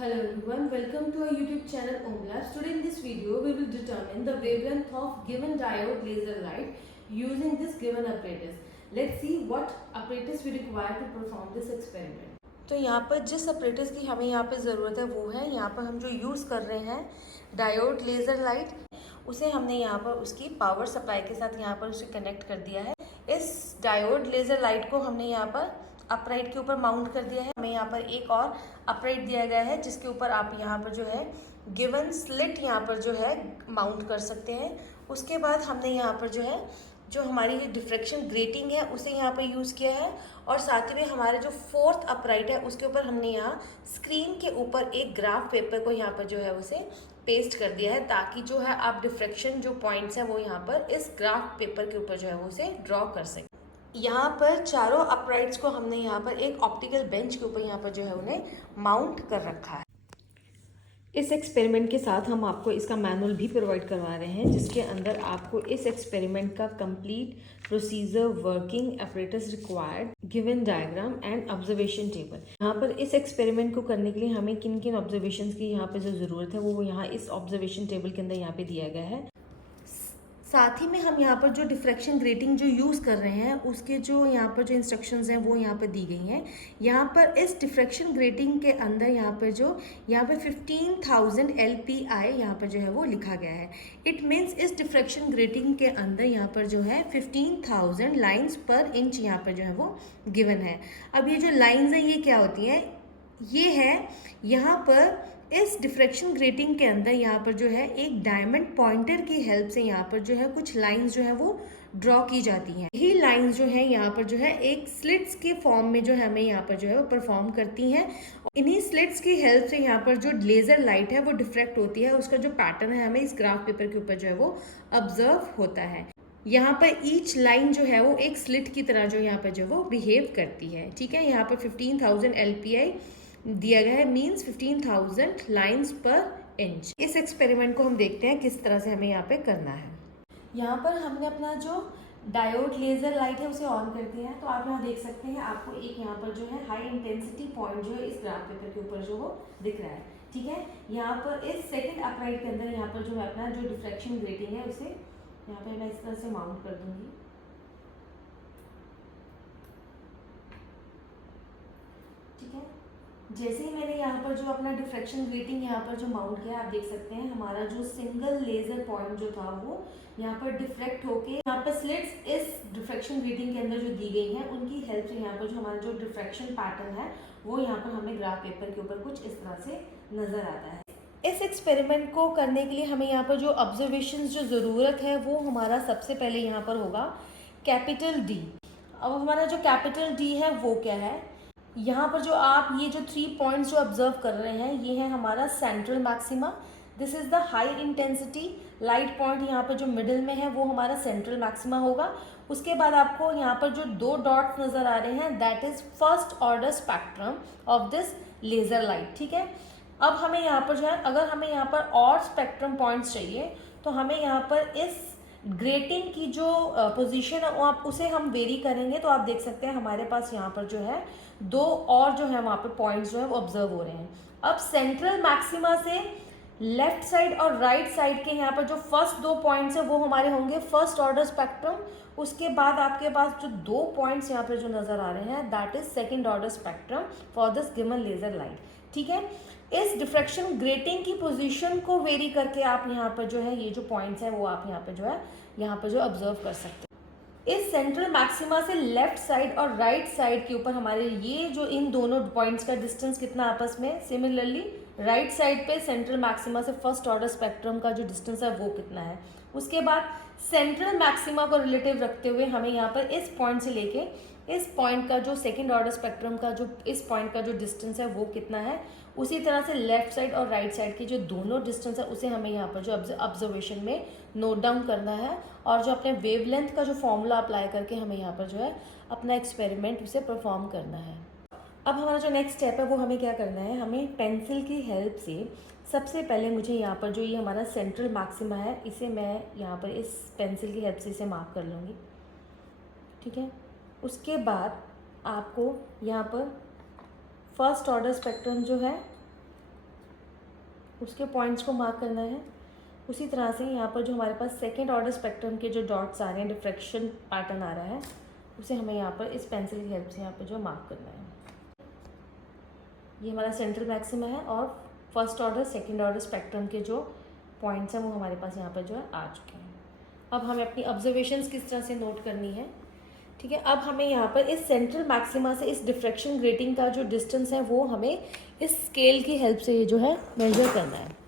Hello everyone, welcome to our YouTube channel OMLabs. Today in this video we will determine the wavelength of given diode laser light using this given apparatus. Let's see what apparatus we require to perform this experiment. तो यहाँ पर जिस apparatus की हमें यहाँ पर ज़रूरत है वो है, यहाँ पर हम जो यूज़ कर रहे हैं डायोड लेज़र लाइट, उसे हमने यहाँ पर उसकी पावर सप्लाई के साथ यहाँ पर उसे कनेक्ट कर दिया है। इस डायोड लेज़र लाइट को हमने यहाँ पर अपराइट के ऊपर माउंट कर दिया है। हमें यहाँ पर एक और अपराइट दिया गया है जिसके ऊपर आप यहाँ पर जो है गिवन स्लिट यहाँ पर जो है माउंट कर सकते हैं। उसके बाद हमने यहाँ पर जो है जो हमारी डिफ्रैक्शन ग्रेटिंग है उसे यहाँ पर यूज़ किया है, और साथ ही में हमारे जो फोर्थ अपराइट है उसके ऊपर हमने यहाँ स्क्रीन के ऊपर एक ग्राफ पेपर को यहाँ पर जो है उसे पेस्ट कर दिया है, ताकि जो है आप डिफ्रैक्शन जो पॉइंट्स हैं वो यहाँ पर इस ग्राफ पेपर के ऊपर जो है वो उसे ड्रॉ कर सकें। यहाँ पर चारों अपराइट्स को हमने यहाँ पर एक ऑप्टिकल बेंच के ऊपर यहाँ पर जो है उन्हें माउंट कर रखा है। इस एक्सपेरिमेंट के साथ हम आपको इसका मैनुअल भी प्रोवाइड करवा रहे हैं, जिसके अंदर आपको इस एक्सपेरिमेंट का complete procedure, working apparatus required, given diagram and observation table. यहाँ पर इस एक्सपेरिमेंट को करने के लिए हमें किन किन ऑब्जर्वेशंस की यहाँ पर जो ज़रूरत है वो यहाँ इस ऑब्जर्वेशन टेबल के अंदर यहाँ पे दिया गया है। साथ ही में हम यहाँ पर जो डिफ्रैक्शन ग्रेटिंग जो यूज़ कर रहे हैं उसके जो यहाँ पर जो इंस्ट्रक्शंस हैं वो यहाँ पर दी गई हैं। यहाँ पर इस डिफ्रैक्शन ग्रेटिंग के अंदर यहाँ पर 15,000 LPI यहाँ पर जो है वो लिखा गया है। इट मीन्स इस डिफ्रैक्शन ग्रेटिंग के अंदर यहाँ पर जो है 15,000 लाइन्स पर इंच यहाँ पर जो है वो गिवन है। अब ये जो लाइन्स हैं ये क्या होती हैं? ये है यहाँ पर इस डिफ्रैक्शन ग्रेटिंग के अंदर यहाँ पर जो है एक डायमंड पॉइंटर की हेल्प से यहाँ पर जो है कुछ लाइंस जो है वो ड्रॉ की जाती हैं। यही लाइंस जो है यहाँ पर जो है एक स्लिट्स के फॉर्म में जो हमें यहाँ पर जो है वो परफॉर्म करती हैं। इन्हीं स्लिट्स की हेल्प से यहाँ पर जो लेज़र लाइट है वो डिफ्रैक्ट होती है, उसका जो पैटर्न है हमें इस ग्राफ पेपर के ऊपर जो है वो ऑब्जर्व होता है। यहाँ पर ईच लाइन जो है वो एक स्लिट की तरह जो यहाँ पर जो वो बिहेव करती है। ठीक है, यहाँ पर 15,000 LPI दिया गया है, मीन्स 15,000 लाइन्स पर इंच। इस एक्सपेरिमेंट को हम देखते हैं किस तरह से हमें यहाँ पे करना है। यहाँ पर हमने अपना जो डायोड लेज़र लाइट है उसे ऑन कर दिया है। तो आप यहाँ देख सकते हैं आपको एक यहाँ पर जो है हाई इंटेंसिटी पॉइंट जो है इस ग्राफ पेपर के ऊपर जो वो दिख रहा है। ठीक है, यहाँ पर इस सेकेंड अपराइट के अंदर यहाँ पर जो है अपना जो डिफ्रैक्शन ग्रेटिंग है उसे यहाँ पर मैं इस तरह से माउंट कर दूंगी। ठीक है, जैसे ही मैंने यहाँ पर जो अपना डिफ्रैक्शन ग्रेटिंग यहाँ पर जो माउंट किया, आप देख सकते हैं हमारा जो सिंगल लेज़र पॉइंट जो था वो यहाँ पर डिफ्रैक्ट होके यहाँ पर स्लिट्स इस डिफ्रैक्शन ग्रेटिंग के अंदर जो दी गई हैं उनकी हेल्प से यहाँ पर जो हमारा जो डिफ्रैक्शन पैटर्न है वो यहाँ पर हमें ग्राफ पेपर के ऊपर कुछ इस तरह से नज़र आता है। इस एक्सपेरिमेंट को करने के लिए हमें यहाँ पर जो ऑब्जर्वेशन जो ज़रूरत है वो हमारा सबसे पहले यहाँ पर होगा कैपिटल D। अब हमारा जो कैपिटल D है वो क्या है? यहाँ पर जो आप ये जो 3 पॉइंट्स जो ऑब्जर्व कर रहे हैं ये है हमारा central maxima. This is the high intensity light point, यहाँ पर जो मिडिल में है वो हमारा सेंट्रल मैक्सिमा होगा। उसके बाद आपको यहाँ पर जो 2 डॉट्स नज़र आ रहे हैं that is first order spectrum of this laser light. ठीक है, अब हमें यहाँ पर जो है अगर हमें यहाँ पर और स्पेक्ट्रम पॉइंट्स चाहिए तो हमें यहाँ पर इस ग्रेटिंग की जो पोजीशन है वो आप उसे हम वेरी करेंगे। तो आप देख सकते हैं हमारे पास यहाँ पर जो है 2 और जो है वहाँ पे पॉइंट्स जो है वो ऑब्जर्व हो रहे हैं। अब सेंट्रल मैक्सिमा से लेफ्ट साइड और राइट साइड के यहाँ पर जो फर्स्ट 2 पॉइंट्स है वो हमारे होंगे फर्स्ट ऑर्डर स्पेक्ट्रम। उसके बाद आपके पास जो 2 पॉइंट्स यहाँ पर जो नज़र आ रहे हैं that is second order spectrum for this given laser light. ठीक है, इस डिफ्रैक्शन ग्रेटिंग की पोजीशन को वेरी करके आप यहाँ पर जो है ये जो पॉइंट्स हैं वो आप यहाँ पर जो है यहाँ पर जो ऑब्जर्व कर सकते हैं। इस सेंट्रल मैक्सिमा से लेफ्ट साइड और राइट साइड के ऊपर हमारे ये जो इन दोनों पॉइंट्स का डिस्टेंस कितना आपस में, सिमिलरली राइट साइड पे सेंट्रल मैक्सिमा से फर्स्ट ऑर्डर स्पेक्ट्रम का जो डिस्टेंस है वो कितना है। उसके बाद सेंट्रल मैक्सिमा को रिलेटिव रखते हुए हमें यहाँ पर इस पॉइंट से लेके इस पॉइंट का जो सेकेंड ऑर्डर स्पेक्ट्रम का जो इस पॉइंट का जो डिस्टेंस है वो कितना है। उसी तरह से लेफ्ट साइड और राइट साइड की जो दोनों डिस्टेंस है उसे हमें यहाँ पर जो ऑब्जर्वेशन में नोट डाउन करना है, और जो अपने वेवलेंथ का जो फॉर्मूला अप्लाई करके हमें यहाँ पर जो है अपना एक्सपेरिमेंट उसे परफॉर्म करना है। अब हमारा जो नेक्स्ट स्टेप है वो हमें क्या करना है, हमें पेंसिल की हेल्प से सबसे पहले मुझे यहाँ पर जो ये हमारा सेंट्रल मैक्सिमा है इसे मैं यहाँ पर इस पेंसिल की हेल्प से इसे मार्क कर लूँगी। ठीक है, उसके बाद आपको यहाँ पर फर्स्ट ऑर्डर स्पेक्ट्रम जो है उसके पॉइंट्स को मार्क करना है। उसी तरह से यहाँ पर जो हमारे पास सेकेंड ऑर्डर स्पेक्ट्रम के जो डॉट्स आ रहे हैं, डिफ्रैक्शन पैटर्न आ रहा है, उसे हमें यहाँ पर इस पेंसिल की हेल्प से यहाँ पर जो मार्क करना है। ये हमारा सेंट्रल मैक्सिमा है और first order second order spectrum के जो पॉइंट्स हैं वो हमारे पास यहाँ पर जो है आ चुके हैं। अब हमें अपनी ऑब्जर्वेशंस किस तरह से नोट करनी है, ठीक है। अब हमें यहाँ पर इस सेंट्रल मैक्सिमा से इस डिफ्रैक्शन ग्रेटिंग का जो डिस्टेंस है वो हमें इस स्केल की हेल्प से ये जो है मेजर करना है।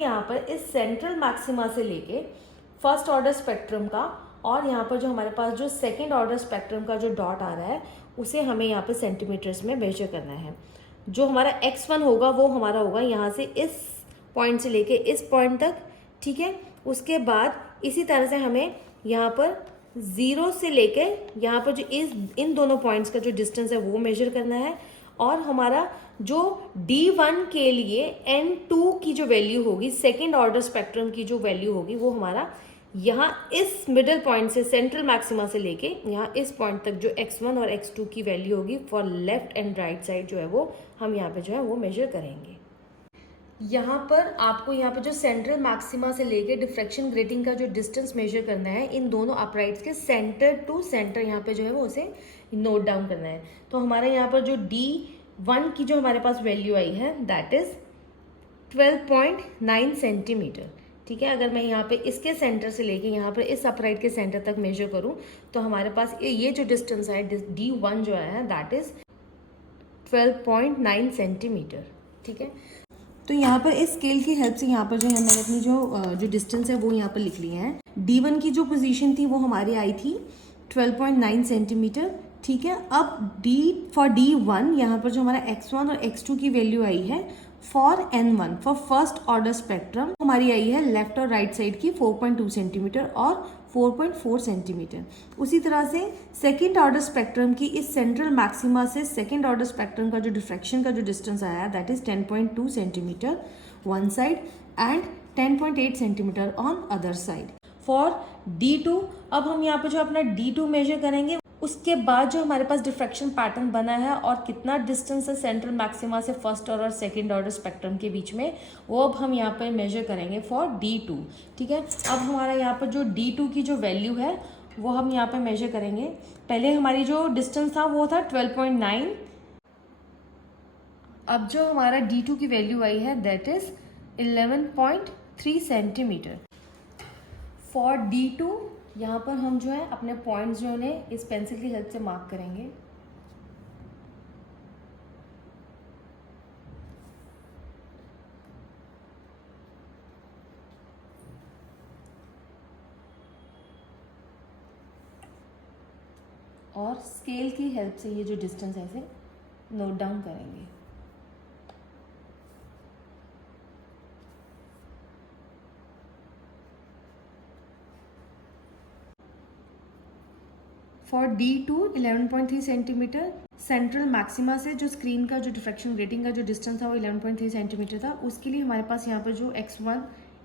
यहाँ पर इस सेंट्रल मैक्सिमा से लेके फर्स्ट ऑर्डर स्पेक्ट्रम का और यहाँ पर जो हमारे पास जो सेकेंड ऑर्डर स्पेक्ट्रम का जो डॉट आ रहा है उसे हमें यहाँ पर सेंटीमीटर्स में मेजर करना है। जो हमारा x1 होगा वो हमारा होगा यहाँ से इस पॉइंट से लेके इस पॉइंट तक, ठीक है। उसके बाद इसी तरह से हमें यहाँ पर 0 से लेके यहाँ पर जो इन दोनों पॉइंट्स का जो डिस्टेंस है वो मेजर करना है। और हमारा जो D1 के लिए N2 की जो वैल्यू होगी, सेकेंड ऑर्डर स्पेक्ट्रम की जो वैल्यू होगी, वो हमारा यहाँ इस मिडल पॉइंट से सेंट्रल मैक्सिमा से लेके यहाँ इस पॉइंट तक जो x1 और x2 की वैल्यू होगी for left and right side जो है वो हम यहाँ पे जो है वो मेजर करेंगे। यहाँ पर आपको यहाँ पे जो सेंट्रल मैक्सिमा से लेके डिफ्रैक्शन ग्रेटिंग का जो डिस्टेंस मेजर करना है, इन दोनों अपराइट्स के सेंटर टू सेंटर यहाँ पे जो है वो उसे नोट डाउन करना है। तो हमारा यहाँ पर जो D1 की जो हमारे पास वैल्यू आई है दैट इज़ 12.9 सेंटीमीटर, ठीक है। अगर मैं यहाँ पे इसके सेंटर से लेके यहाँ पर इस अपराइट के सेंटर तक मेजर करूँ तो हमारे पास ये जो डिस्टेंस है D1 जो है दैट इज़ 12.9 सेंटीमीटर, ठीक है। तो यहाँ पर इस स्केल की हेल्प से यहाँ पर जो है मैंने अपनी जो डिस्टेंस है वो यहाँ पर लिख ली है। D1 की जो पोजीशन थी वो हमारी आई थी 12.9 सेंटीमीटर, ठीक है। अब D1 यहाँ पर जो हमारा x1 और x2 की वैल्यू आई है for N1 for first order spectrum हमारी आई है लेफ्ट और राइट साइड की 4.2 सेंटीमीटर और 4.4 सेंटीमीटर। उसी तरह से सेकेंड ऑर्डर स्पेक्ट्रम की इस सेंट्रल मैक्सिमा से सेकेंड ऑर्डर स्पेक्ट्रम का जो डिफ्रैक्शन का जो डिस्टेंस आया that is 10.2 centimetre one side and 10.8 centimetre on other side. For D2 अब हम यहाँ पे जो अपना D2 मेजर करेंगे, उसके बाद जो हमारे पास डिफ्रैक्शन पैटर्न बना है और कितना डिस्टेंस है सेंट्रल मैक्सिमा से फर्स्ट ऑर्डर और सेकेंड ऑर्डर स्पेक्ट्रम के बीच में, वो अब हम यहाँ पर मेजर करेंगे फॉर D2, ठीक है। अब हमारा यहाँ पर जो D2 की जो वैल्यू है वो हम यहाँ पर मेजर करेंगे। पहले हमारी जो डिस्टेंस था वो था 12.9, अब जो हमारा D2 की वैल्यू आई है that is 11.3 centimetre. For D2 यहाँ पर हम जो है अपने पॉइंट्स जो है इस पेंसिल की हेल्प से मार्क करेंगे। और स्केल की हेल्प से ये जो डिस्टेंस है इसे नोट डाउन करेंगे। For D2 11.3 centimetre, central maxima से जो स्क्रीन का जो डिफ्रैक्शन ग्रेटिंग का जो डिस्टेंस था वो 11.3 सेंटीमीटर था। उसके लिए हमारे पास यहाँ पर जो x1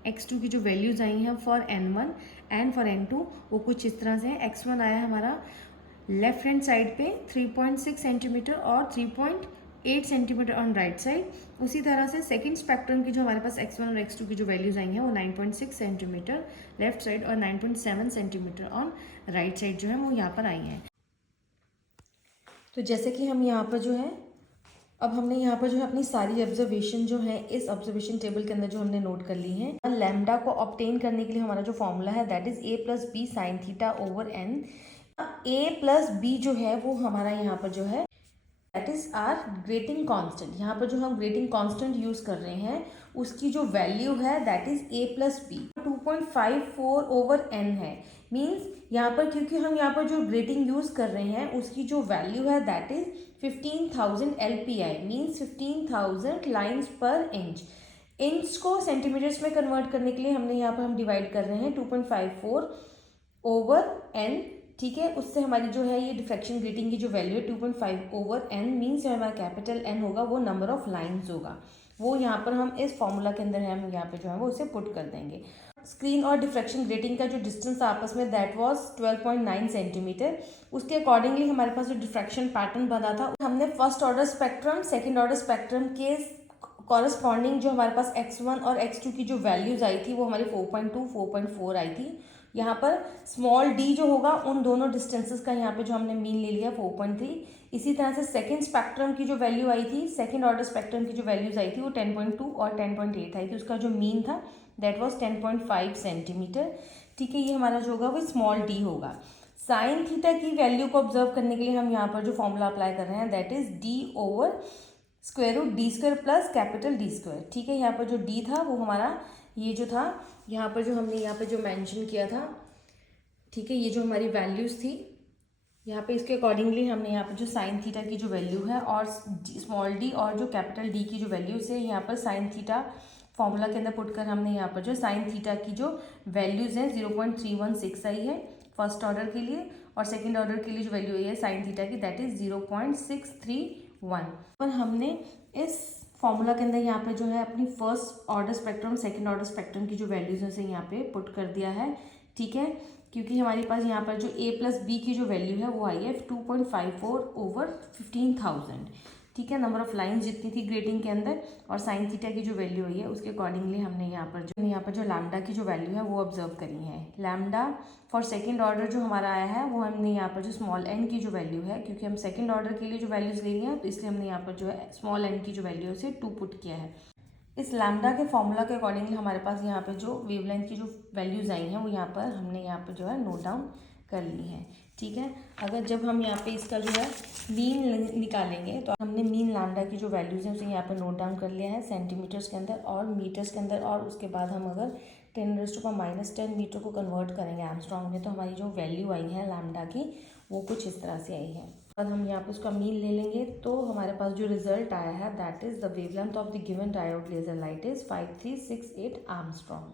x2 की जो वैल्यूज़ आई हैं for N1 and for N2 वो कुछ इस तरह से है। x1 आया हमारा लेफ्ट हैंड साइड पे 3.6 सेंटीमीटर और 3.8 सेंटीमीटर ऑन राइट साइड। उसी तरह से सेकंड स्पेक्ट्रम की जो हमारे पास x1 और x2 की जो वैल्यूज़ आई हैं वो 9.6 सेंटीमीटर लेफ्ट साइड और 9.7 सेंटीमीटर ऑन राइट साइड जो है वो यहाँ पर आई हैं। तो जैसे कि हम यहाँ पर जो है अब हमने यहाँ पर जो है अपनी सारी ऑब्जर्वेशन जो है इस ऑब्जर्वेशन टेबल के अंदर जो हमने नोट कर ली हैं। लैम्डा को ऑब्टेन करने के लिए हमारा जो फॉर्मूला है that is a+b sin theta over n। a+b जो है वो हमारा यहाँ पर जो है that is R grating constant. यहाँ पर जो हम ग्रेटिंग कांस्टेंट यूज कर रहे हैं उसकी जो वैल्यू है that is a+b 2.54 over n है। मीन्स यहाँ पर क्योंकि हम यहाँ पर जो ग्रेटिंग यूज कर रहे हैं उसकी जो वैल्यू है that is 15,000 LPI means 15,000 lines पर इंच। इंच को सेंटीमीटर्स में कन्वर्ट करने के लिए हमने यहाँ पर हम डिवाइड कर रहे हैं 2.54 ओवर n, ठीक है। उससे हमारी जो है ये डिफ्रैक्शन ग्रेटिंग की जो वैल्यू है 2.5 ओवर n मीन्स जो हमारा कैपिटल N होगा वो नंबर ऑफ लाइन्स होगा, वो यहाँ पर हम इस फॉर्मूला के अंदर हम यहाँ पे जो है वो उसे पुट कर देंगे। स्क्रीन और डिफ्रैक्शन ग्रेटिंग का जो डिस्टेंस आपस में दैट वाज 12.9 सेंटीमीटर। उसके अकॉर्डिंगली हमारे पास जो डिफ्रैक्शन पैटर्न बना था हमने first order spectrum second order spectrum के कॉरस्पॉन्डिंग जो हमारे पास x1 और x2 की जो वैल्यूज़ आई थी वो हमारी 4.2 4.4 आई थी। यहाँ पर स्मॉल d जो होगा उन दोनों डिस्टेंसेस का यहाँ पे जो हमने मीन ले लिया 4.3। इसी तरह से सेकंड स्पेक्ट्रम की जो वैल्यू आई थी, सेकंड ऑर्डर स्पेक्ट्रम की जो वैल्यूज़ आई थी वो 10.2 और 10.8 आई थी। उसका जो मीन था दैट वाज 10.5 सेंटीमीटर। ठीक है, ये हमारा जो होगा वो स्मॉल d होगा। साइन थीटा की वैल्यू को ऑब्जर्व करने के लिए हम यहाँ पर जो फॉर्मूला अप्लाई कर रहे हैं that is d over square root D square plus capital D square. ठीक है, यहाँ पर जो d था वो हमारा ये जो था यहाँ पर जो हमने यहाँ पे जो मेंशन किया था, ठीक है, ये जो हमारी वैल्यूज़ थी यहाँ पे इसके अकॉर्डिंगली हमने यहाँ पर जो साइन थीटा की जो वैल्यू है और स्मॉल d और जो कैपिटल D की जो वैल्यूज़ है यहाँ पर साइन थीटा फॉर्मूला के अंदर पुट कर हमने यहाँ पर जो साइन थीटा की जो वैल्यूज़ हैं 0.316 आई है फर्स्ट ऑर्डर के लिए, और सेकंड ऑर्डर के लिए जो वैल्यू आई है साइन थीटा की दैट इज़ 0.631। पर हमने इस फॉर्मूला के अंदर यहाँ पे जो है अपनी first order spectrum second order spectrum की जो वैल्यूज़ हैं उसे यहाँ पे पुट कर दिया है। ठीक है, क्योंकि हमारे पास यहाँ पर जो a प्लस बी की जो वैल्यू है वो आई है 2.54 ओवर 15,000। ठीक है, नंबर ऑफ लाइंस जितनी थी ग्रेटिंग के अंदर, और साइन थीटा की जो वैल्यू आई है उसके अकॉर्डिंगली हमने यहाँ पर जो लैम्डा की जो वैल्यू है वो ऑब्जर्व करी है। लैम्डा फॉर सेकंड ऑर्डर जो हमारा आया है वो हमने यहाँ पर जो स्मॉल n की जो वैल्यू है, क्योंकि हम सेकंड ऑर्डर के लिए जो वैल्यूज़ ले रही हैं तो इसलिए हमने यहाँ पर जो है स्मॉल n की जो वैल्यू है उसे 2 पुट किया है। इस लैम्डा के फॉर्मूला के अकॉर्डिंगली हमारे पास यहाँ पे जो वेवलेंथ की जो वैल्यूज़ आई हैं वो यहाँ पर हमने यहाँ पर जो है नोट डाउन कर ली हैं। ठीक है, अगर जब हम यहाँ पे इसका जो है मीन निकालेंगे तो हमने मीन लैम्डा की जो वैल्यूज़ हैं उसे यहाँ पर नोट डाउन कर लिया है सेंटीमीटर्स के अंदर और मीटर्स के अंदर, और उसके बाद हम अगर 10⁻⁻10 मीटर को कन्वर्ट करेंगे एंगस्ट्रॉम में तो हमारी जो वैल्यू आई है लैम्डा की वो कुछ इस तरह से आई है। अब हम यहाँ पे उसका मीन ले लेंगे तो हमारे पास जो रिजल्ट आया है that is the wavelength of the given diode laser light is 5368 angstrom.